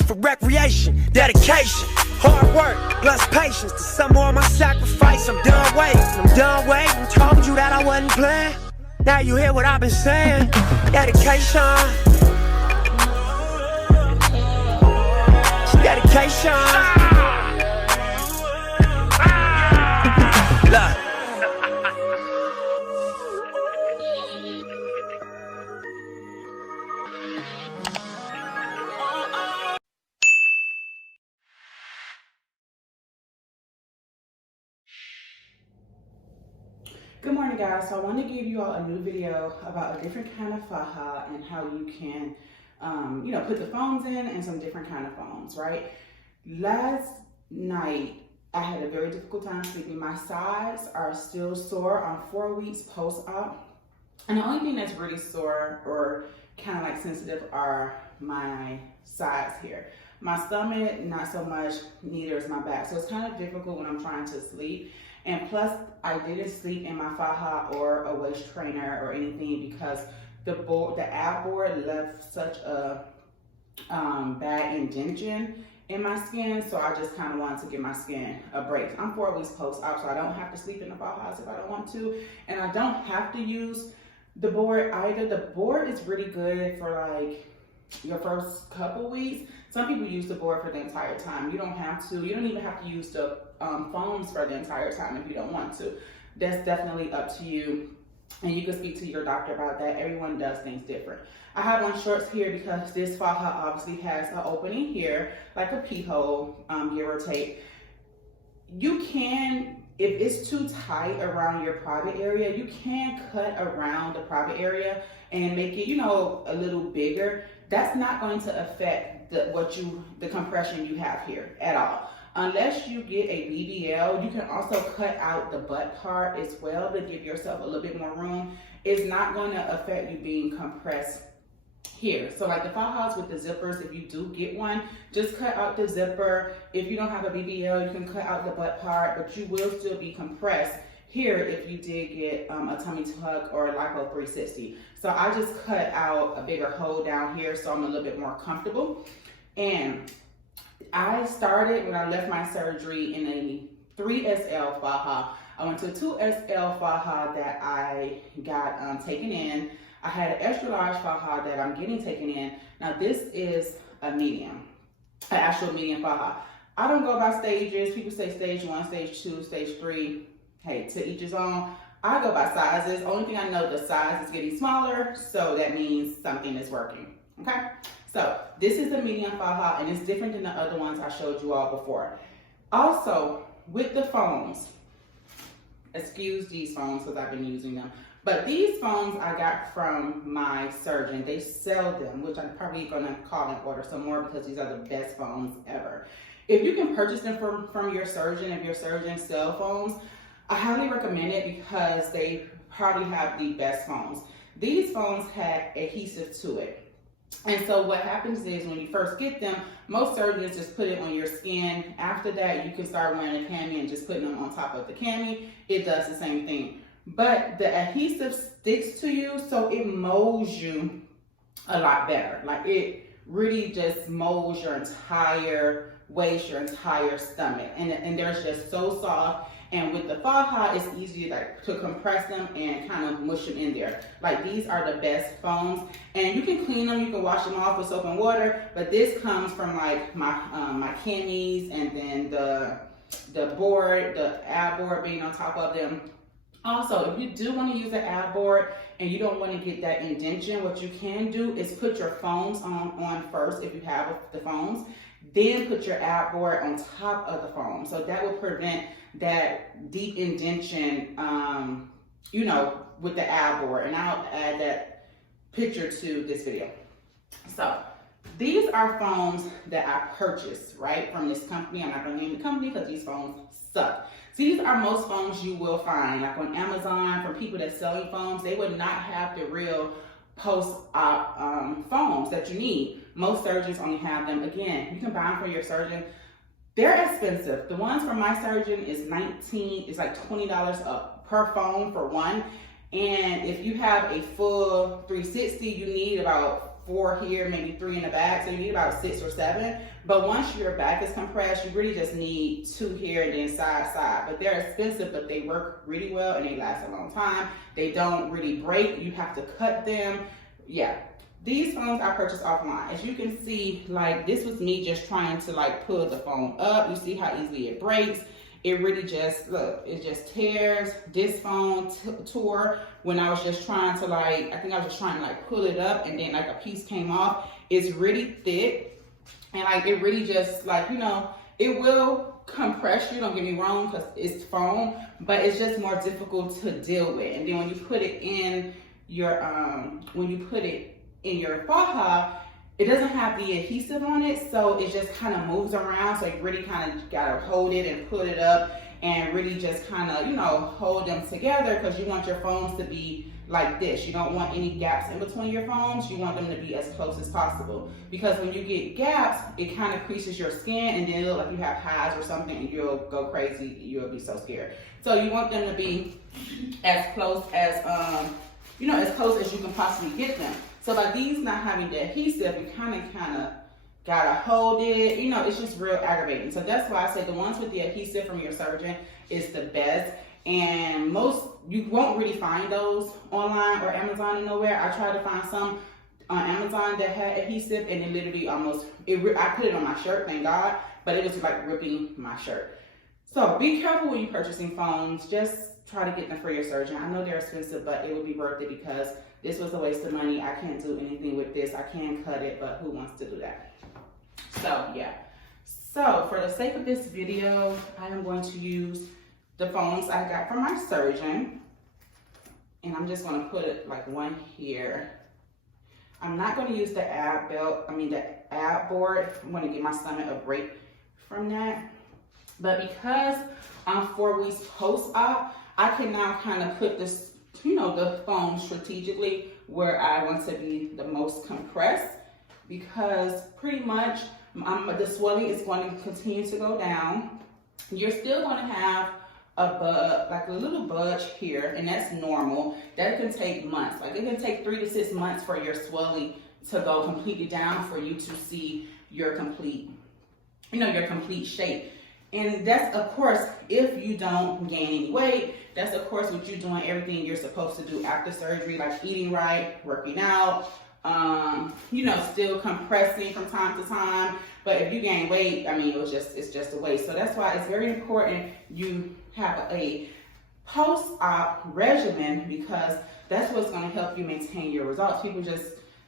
just for recreation. Dedication, hard work, plus patience. To some more of my sacrifice, I'm done waiting. Told you that I wasn't playing. Now you hear what I've been saying. Dedication. Dedication. Look. Good morning, guys. So I want to give you all a new video about a different kind of faja and how you can, put the foams in and some different kind of foams, right? Last night, I had a very difficult time sleeping. My sides are still sore. I'm 4 weeks post-op. And the only thing that's really sore or kind of like sensitive are my sides here. My stomach, not so much, neither is my back. So it's kind of difficult when I'm trying to sleep. And plus, I didn't sleep in my faja or a waist trainer or anything because the ab board left such a bad indentation in my skin. So I just kind of wanted to give my skin a break. I'm 4 weeks post-op, so I don't have to sleep in the fajas if I don't want to. And I don't have to use the board either. The board is really good for like your first couple weeks. Some people use the board for the entire time. You don't have to. You don't even have to use the foams for the entire time if you don't want to. That's definitely up to you. And you can speak to your doctor about that. Everyone does things different. I have on shorts here because this faja obviously has an opening here, like a pee hole, give or take. You can, if it's too tight around your private area, you can cut around the private area and make it, a little bigger. That's not going to affect the compression you have here at all. Unless you get a BBL, you can also cut out the butt part as well to give yourself a little bit more room. It's not going to affect you being compressed here. So like the fajas with the zippers, if you do get one, just cut out the zipper. If you don't have a BBL, you can cut out the butt part, but you will still be compressed here if you did get a tummy tuck or a lipo 360. So I just cut out a bigger hole down here so I'm a little bit more comfortable. And I started when I left my surgery in a 3SL faja. I went to a 2SL faja that I got taken in. I had an extra large faja that I'm getting taken in. Now this is a medium, an actual medium faja. I don't go by stages. People say stage 1, stage 2, stage 3. Hey, to each his own. I go by sizes. Only thing I know, the size is getting smaller, so that means something is working, okay? So this is the medium faja, and it's different than the other ones I showed you all before. Also, with the foams, excuse these foams because I've been using them, but these foams I got from my surgeon. They sell them, which I'm probably gonna call and order some more because these are the best foams ever. If you can purchase them from your surgeon, if your surgeon sells foams, I highly recommend it because they probably have the best foams. These foams had adhesive to it. And so what happens is when you first get them, most surgeons just put it on your skin. After that, you can start wearing a cami and just putting them on top of the cami. It does the same thing. But the adhesive sticks to you, so it molds you a lot better. Like it really just molds your entire waist, your entire stomach. And they're just so soft. And with the faja, it's easy to compress them and kind of mush them in there. Like these are the best foams, and you can clean them. You can wash them off with soap and water. But this comes from like my camis, and then the board, the ab board being on top of them. Also, if you do want to use the ab board and you don't want to get that indentation, what you can do is put your foams on first if you have the foams. Then put your ab board on top of the foam. So that will prevent that deep indentation, with the ab board. And I'll add that picture to this video. So these are foams that I purchased, right, from this company. I'm not going to name the company because these foams suck. So these are most foams you will find, like on Amazon, from people that selling foams. They would not have the real post-op foams that you need. Most surgeons only have them. Again, you can buy them from your surgeon. They're expensive. The ones from my surgeon is it's like $20 per foam for one. And if you have a full 360, you need about 4 here, maybe 3 in the back, so you need about 6 or 7. But once your back is compressed, you really just need 2 here and then side. But they're expensive, but they work really well and they last a long time. They don't really break. You have to cut them. Yeah. These phones I purchased offline. As you can see, like, this was me just trying to like pull the phone up. You see how easily it breaks. It really just, look, it just tears. This phone tore when I was just trying to like, I think I was just trying to like pull it up, and then like a piece came off. It's really thick, and like it really just like, you know, it will compress you, don't get me wrong, because it's foam, but it's just more difficult to deal with. And then when you put it in your, faja, it doesn't have the adhesive on it, so it just kind of moves around. So you really kind of gotta hold it and put it up and really just kind of, you know, hold them together, because you want your phones to be like this. You don't want any gaps in between your phones. You want them to be as close as possible, because when you get gaps, it kind of creases your skin, and then it looks like you have hives or something, and you'll go crazy. You'll be so scared. So you want them to be as close as, you know, as close as you can possibly get them. So by these not having the adhesive, you kind of gotta hold it. You know, it's just real aggravating. So that's why I say the ones with the adhesive from your surgeon is the best. And you won't really find those online or Amazon or nowhere. I tried to find some on Amazon that had adhesive, and it literally I put it on my shirt, thank God, but it was like ripping my shirt. So be careful when you're purchasing phones. Just try to get them for your surgeon. I know they're expensive, but it would be worth it, because this was a waste of money. I can't do anything with this. I can cut it, but who wants to do that? So yeah. So for the sake of this video, I am going to use the phones I got from my surgeon. And I'm just gonna put it like one here. I'm not gonna use the ab board. I'm gonna give my stomach a break from that. But because I'm 4 weeks post-op, I can now kind of put this, you know, the phone strategically where I want to be the most compressed, because pretty much the swelling is going to continue to go down. You're still going to have like a little budge here, and that's normal. That can take months. Like it can take 3 to 6 months for your swelling to go completely down for you to see your complete, you know, your complete shape. And that's, of course, if you don't gain any weight. That's, of course, what you're doing, everything you're supposed to do after surgery, like eating right, working out, you know, still compressing from time to time. But if you gain weight, I mean, it's just a waste. So that's why it's very important you have a post-op regimen, because that's what's going to help you maintain your results. People just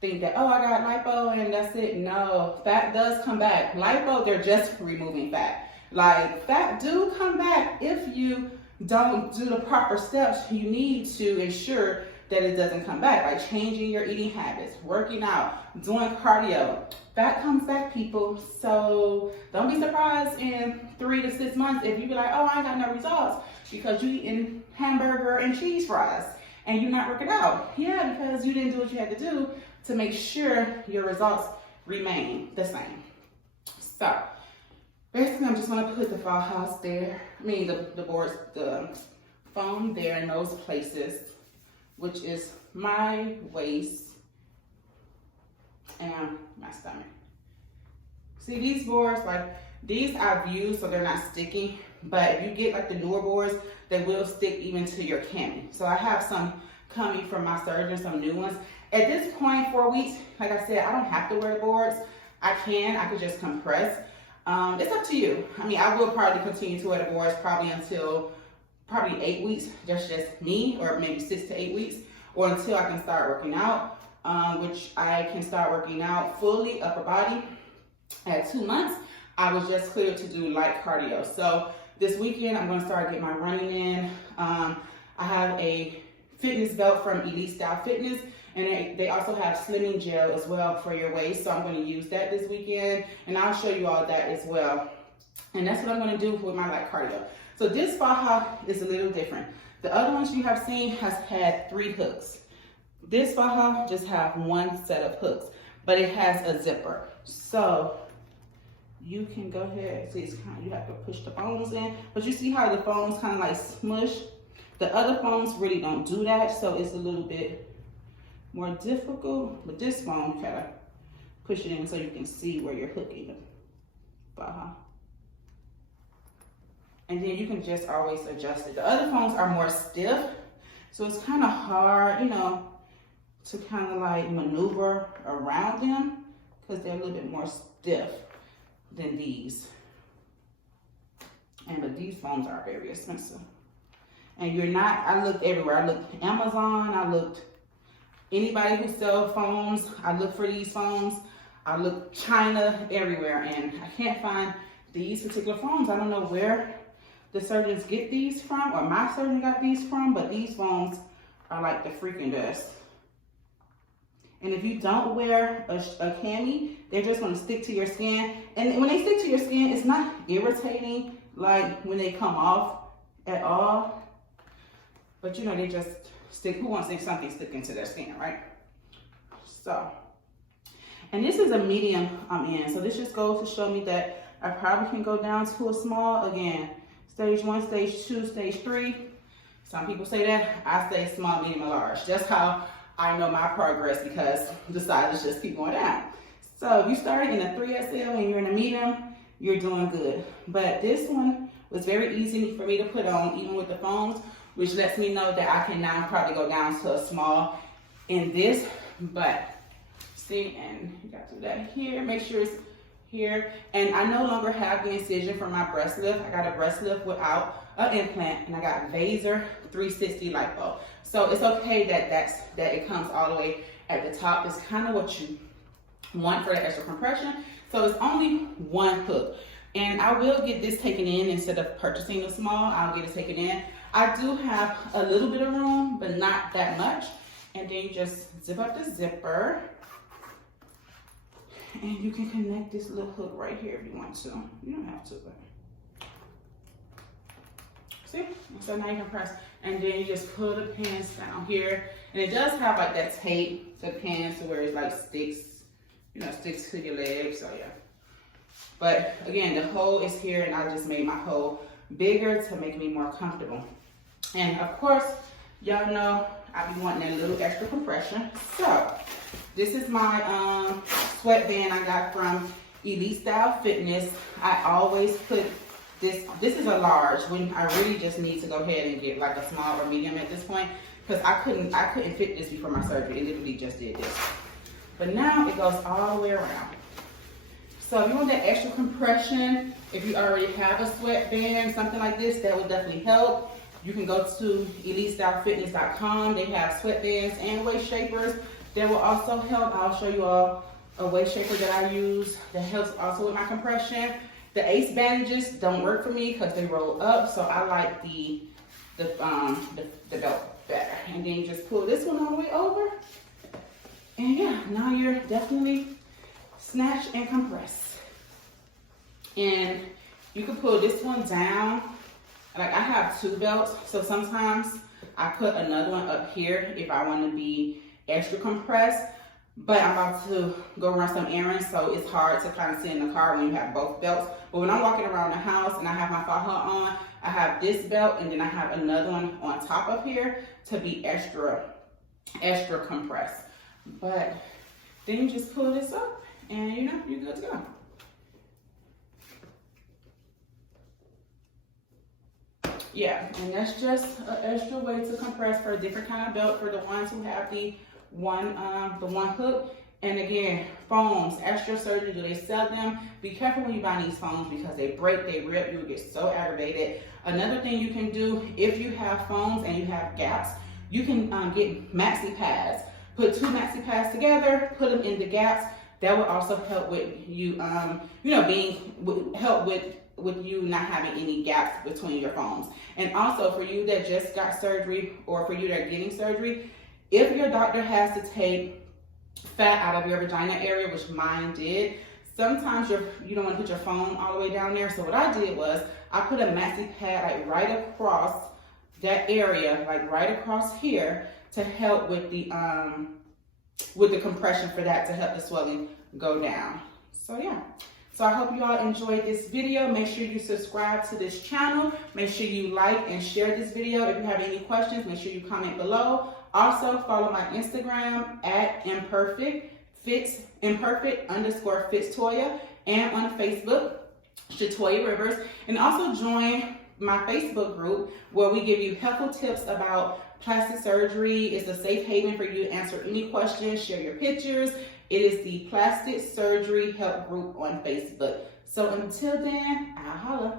think that, oh, I got lipo and that's it. No, fat does come back. Lipo, they're just removing fat. Like, fat do come back if you don't do the proper steps you need to ensure that it doesn't come back, like changing your eating habits, working out, doing cardio. Fat comes back, people. So don't be surprised in 3 to 6 months if you be like, oh, I ain't got no results, because you eating hamburger and cheese fries and you're not working out. Yeah, because you didn't do what you had to do to make sure your results remain the same. So basically, I'm just gonna put the fajas there. I mean, the boards, the foam there in those places, which is my waist and my stomach. See, these boards, like these I've used so they're not sticky, but if you get like the newer boards, they will stick even to your cami. So I have some coming from my surgeon, some new ones. At this point, 4 weeks, like I said, I don't have to wear the boards. I could just compress. It's up to you. I mean, I will probably continue to wear the boards probably until 8 weeks. That's just me, or maybe 6 to 8 weeks, or until I can start working out, which I can start working out fully, upper body, at 2 months. I was just cleared to do light cardio. So this weekend, I'm going to start getting my running in. I have a fitness belt from Elite Style Fitness, and they also have slimming gel as well for your waist. So I'm going to use that this weekend, and I'll show you all that as well. And that's what I'm going to do with my light cardio. So this faja is a little different. The other ones you have seen has had 3 hooks. This faja just have 1 set of hooks, but it has a zipper. So you can go ahead, see, it's kind of, you have to push the foams in, but you see how the foams kind of like smush? The other foams really don't do that, so it's a little bit more difficult. But this foam, you gotta push it in so you can see where you're hooking the faja. And then you can just always adjust it. The other foams are more stiff, so it's kind of hard, you know, to kind of like maneuver around them because they're a little bit more stiff than these. But these foams are very expensive. And you're not, I looked everywhere. I looked Amazon, I looked anybody who sells foams. I looked for these foams. I looked China, everywhere, and I can't find these particular foams. I don't know where the surgeons get these from, or my surgeon got these from, but these foams are like the freaking dust. And if you don't wear a cami, they're just gonna stick to your skin. And when they stick to your skin, it's not irritating like when they come off at all. But you know, they just stick. Who wants something sticking to their skin, right? So, and this is a medium I'm in. So this just goes to show me that I probably can go down to a small again. Stage 1, stage 2, stage 3. Some people say that. I say small, medium, and large. That's how I know my progress, because the sizes just keep going down. So if you started in a 3XL and you're in a medium, you're doing good. But this one was very easy for me to put on, even with the foams, which lets me know that I can now probably go down to a small in this. But see, and you got to do that here. Make sure it's here. And I no longer have the incision for my breast lift. I got a breast lift without an implant, and I got vaser 360 lipo. So it's okay that it comes all the way at the top. It's kind of what you want for the extra compression. So it's only one hook. And I will get this taken in instead of purchasing the small. I'll get it taken in. I do have a little bit of room, but not that much. And then you just zip up the zipper. And you can connect this little hook right here if you want to. You don't have to, but see? So now you can press, and then you just pull the pins down here. And it does have like that tape to the pins to where it's like sticks, you know, sticks to your legs, so yeah. But again, the hole is here, and I just made my hole bigger to make me more comfortable. And of course, y'all know I be wanting a little extra compression. So this is my sweatband I got from Elite Style Fitness. I always put this is a large when I really just need to go ahead and get like a small or medium at this point, because I couldn't fit this before my surgery. It literally just did this. But now it goes all the way around. So if you want that extra compression, if you already have a sweatband, something like this, that would definitely help. You can go to EliteStyleFitness.com. They have sweatbands and waist shapers that will also help. I'll show you all a waist shaper that I use that helps also with my compression. The Ace bandages don't work for me because they roll up, so I like the belt better. And then you just pull this one all the way over. And yeah, now you're definitely snatch and compress. And you can pull this one down. Like I have 2 belts, so sometimes I put another one up here if I want to be extra compressed. But I'm about to go run some errands, so it's hard to kind of sit in the car when you have both belts. But when I'm walking around the house and I have my faja on, I have this belt, and then I have another one on top of here to be extra compressed. But then you just pull this up, and you know, you're good to go. Yeah, and that's just an extra way to compress for a different kind of belt for the ones who have the one hook. And again, foams, extra surgery, do they sell them? Be careful when you buy these foams because they break, they rip, you will get so aggravated. Another thing you can do, if you have foams and you have gaps, you can get maxi pads. Put 2 maxi pads together, put them in the gaps. That will also help with you, help with you not having any gaps between your foams. And also for you that just got surgery, or for you that are getting surgery, if your doctor has to take fat out of your vagina area, which mine did, sometimes you don't want to put your foam all the way down there. So what I did was I put a maxi pad like right across that area, like right across here, to help with the compression for that, to help the swelling go down. So yeah. So I hope you all enjoyed this video. Make sure you subscribe to this channel. Make sure you like and share this video. If you have any questions, make sure you comment below. Also follow my Instagram at imperfect_fits Toya, and on Facebook, Shatoya Rivers. And also join my Facebook group where we give you helpful tips about plastic surgery. It's a safe haven for you to answer any questions, share your pictures. It is the Plastic Surgery Help Group on Facebook. So until then, I'll holla.